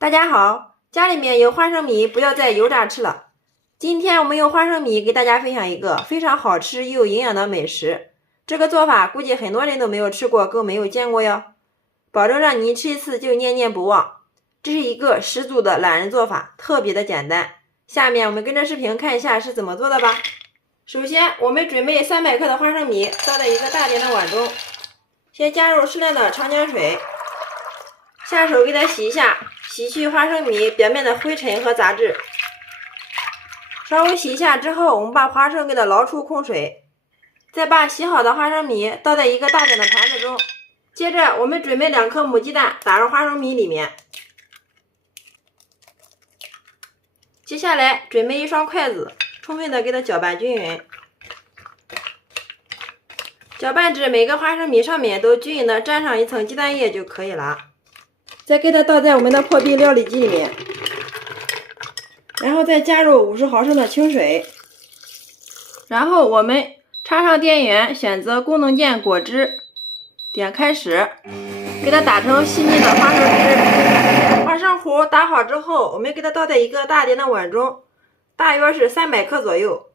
大家好，家里面有花生米，不要再油炸吃了。今天我们用花生米给大家分享一个非常好吃又有营养的美食。这个做法估计很多人都没有吃过，更没有见过哟，保证让你吃一次就念念不忘。这是一个十足的懒人做法，特别的简单。下面我们跟着视频看一下是怎么做的吧。首先我们准备300克的花生米，倒在一个大点的碗中，先加入适量的长江水，下手给它洗一下，洗去花生米表面的灰尘和杂质。稍微洗一下之后，我们把花生给它捞出空水，再把洗好的花生米倒在一个大点的盘子中。接着我们准备2颗母鸡蛋打入花生米里面。接下来准备一双筷子，充分的给它搅拌均匀，搅拌至每个花生米上面都均匀的沾上一层鸡蛋液就可以了。再给它倒在我们的破壁料理机里面，然后再加入50毫升的清水，然后我们插上电源，选择功能键果汁，点开始，给它打成细腻的花生汁。花生糊打好之后，我们给它倒在一个大点的碗中，大约是300克左右。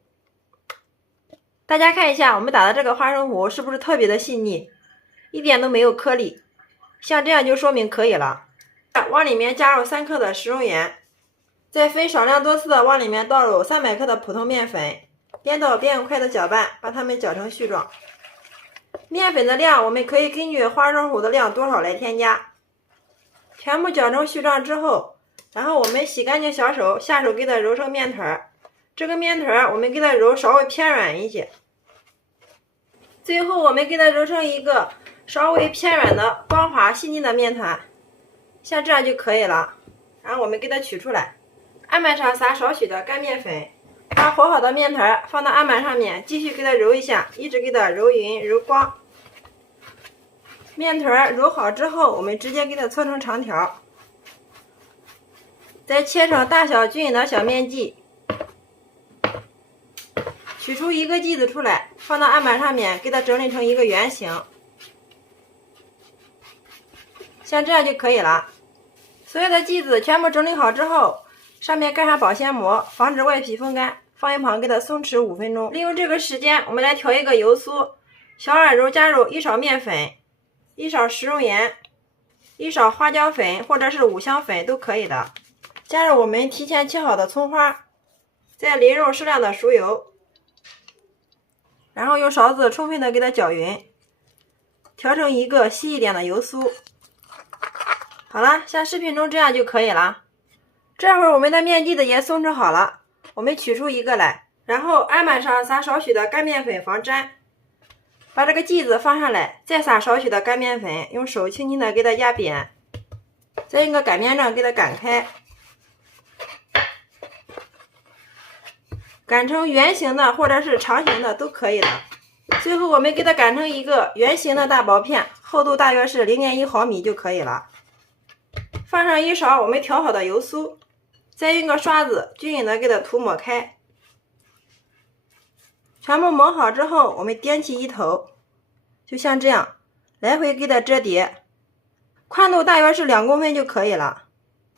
大家看一下我们打的这个花生糊是不是特别的细腻，一点都没有颗粒，像这样就说明可以了。往里面加入3克的食用盐，再分少量多次的往里面倒入300克的普通面粉，边倒边用筷子搅拌，把它们搅成絮状。面粉的量我们可以根据花生糊的量多少来添加。全部搅成絮状之后，然后我们洗干净小手，下手给它揉成面团。这个面团我们给它揉稍微偏软一些，最后我们给它揉成一个稍微偏软的光滑细腻的面团，像这样就可以了。然后我们给它取出来，案板上撒少许的干面粉，把和好的面团放到案板上面，继续给它揉一下，一直给它揉匀揉光。面团揉好之后，我们直接给它搓成长条，再切成大小均匀的小面剂，取出一个剂子出来，放到案板上面，给它整理成一个圆形，像这样就可以了。所有的剂子全部整理好之后，上面盖上保鲜膜，防止外皮风干，放一旁给它松弛5分钟。利用这个时间，我们来调一个油酥。小碗中加入1勺面粉，1勺食用盐，1勺花椒粉或者是五香粉都可以的。加入我们提前切好的葱花，再淋入适量的熟油，然后用勺子充分的给它搅匀，调成一个稀一点的油酥。好了，像视频中这样就可以了。这会儿我们的面剂子也松弛好了，我们取出一个来，然后案板上撒少许的干面粉防粘，把这个剂子放上来，再撒少许的干面粉，用手轻轻的给它压扁，再用个擀面杖给它擀开，擀成圆形的或者是长形的都可以的。最后我们给它擀成一个圆形的大薄片，厚度大约是0.1毫米就可以了。放上1勺我们调好的油酥，再用个刷子均匀的给它涂抹开。全部蒙好之后，我们掂起一头，就像这样来回给它折叠，宽度大约是2公分就可以了。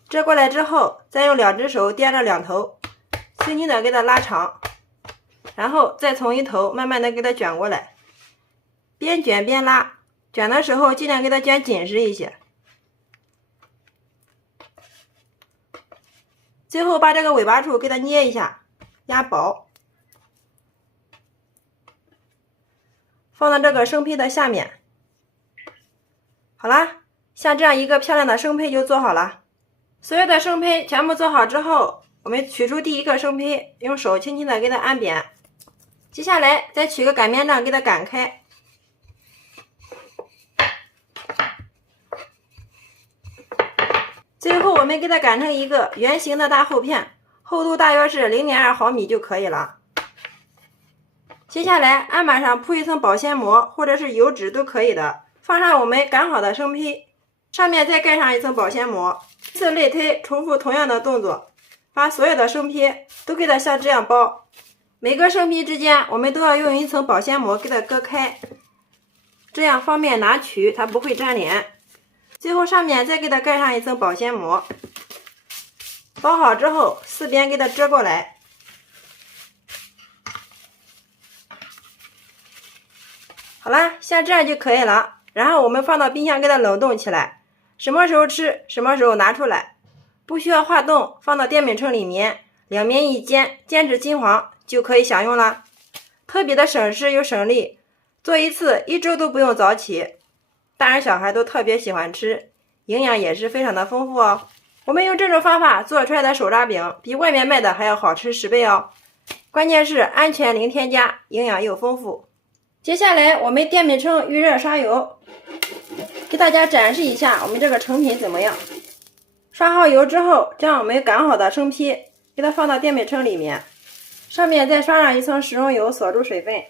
折过来之后，再用2只手掂着两头，轻轻的给它拉长，然后再从一头慢慢的给它卷过来，边卷边拉，卷的时候尽量给它卷紧实一些。最后把这个尾巴处给它捏一下，压薄，放到这个生胚的下面。好啦，像这样一个漂亮的生胚就做好了。所有的生胚全部做好之后，我们取出第一个生胚，用手轻轻的给它按扁，接下来再取个擀面杖给它擀开，最后我们给它擀成一个圆形的大厚片，厚度大约是0.2毫米就可以了。接下来案板上铺一层保鲜膜或者是油纸都可以的，放上我们擀好的生胚，上面再盖上一层保鲜膜，依次类推，重复同样的动作，把所有的生胚都给它像这样包。每个生胚之间我们都要用一层保鲜膜给它隔开，这样方便拿取，它不会粘连。最后上面再给它盖上一层保鲜膜，包好之后，四边给它折过来。好了，像这样就可以了。然后我们放到冰箱给它冷冻起来，什么时候吃，什么时候拿出来，不需要化冻，放到电饼铛里面，两面一煎，煎至金黄就可以享用了。特别的省时又省力，做一次1周都不用早起。大人小孩都特别喜欢吃，营养也是非常的丰富哦。我们用这种方法做出来的手抓饼比外面卖的还要好吃10倍哦。关键是安全零添加，营养又丰富。接下来我们电饼铛预热刷油，给大家展示一下我们这个成品怎么样。刷好油之后，将我们擀好的生坯给它放到电饼铛里面，上面再刷上一层食用油锁住水分，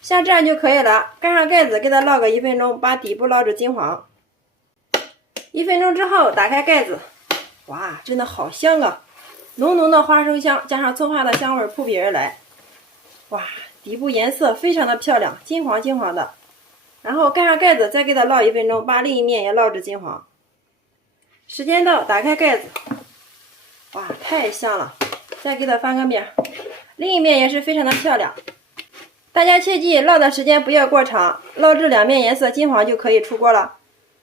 像这样就可以了。盖上盖子给它烙个1分钟，把底部烙至金黄。1分钟之后打开盖子，哇，真的好香啊！浓浓的花生香加上葱花的香味扑鼻而来。哇，底部颜色非常的漂亮，金黄金黄的。然后盖上盖子，再给它烙1分钟，把另一面也烙至金黄。时间到，打开盖子，哇，太香了！再给它翻个面，另一面也是非常的漂亮。大家切记烙的时间不要过长，烙至两面颜色金黄就可以出锅了。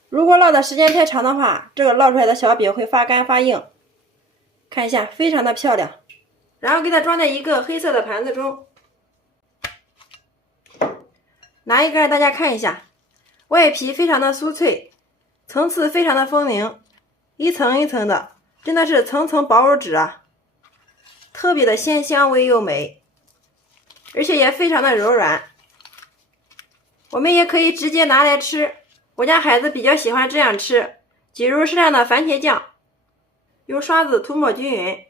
如果烙的时间太长的话，这个烙出来的小饼会发干发硬。看一下，非常的漂亮。然后给它装在一个黑色的盘子中，拿一个让大家看一下，外皮非常的酥脆，层次非常的丰明，一层一层的，真的是层层薄如纸啊，特别的鲜香味又美，而且也非常的柔软。我们也可以直接拿来吃，我家孩子比较喜欢这样吃，挤入适量的番茄酱，用刷子涂抹均匀，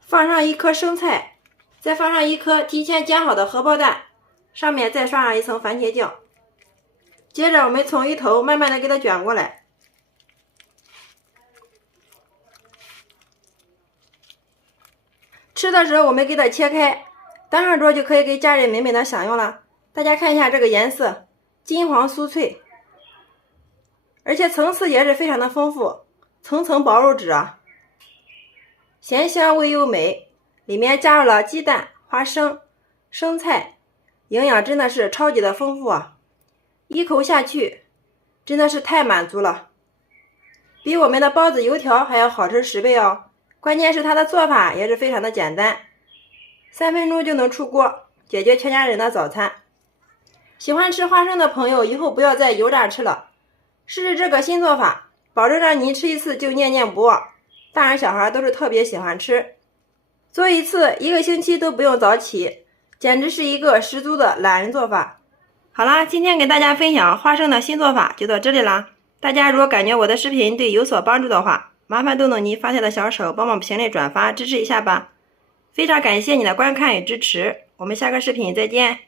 放上1颗生菜，再放上1颗提前煎好的荷包蛋，上面再刷上一层番茄酱。接着我们从一头慢慢的给它卷过来，吃的时候我们给它切开，端上桌就可以给家人美美的享用了。大家看一下这个颜色，金黄酥脆，而且层次也是非常的丰富，层层薄如纸啊，咸香味又美，里面加入了鸡蛋、花生、生菜，营养真的是超级的丰富啊！一口下去真的是太满足了，比我们的包子油条还要好吃10倍哦。关键是它的做法也是非常的简单，3分钟就能出锅，解决全家人的早餐。喜欢吃花生的朋友以后不要再油炸吃了，试试这个新做法，保证让你吃一次就念念不忘。大人小孩都是特别喜欢吃，做一次1个星期都不用早起，简直是一个十足的懒人做法。好啦，今天给大家分享花生的新做法就到这里啦。大家如果感觉我的视频对有所帮助的话，麻烦动动你发财的小手，帮忙评论转发支持一下吧。非常感谢你的观看与支持，我们下个视频再见。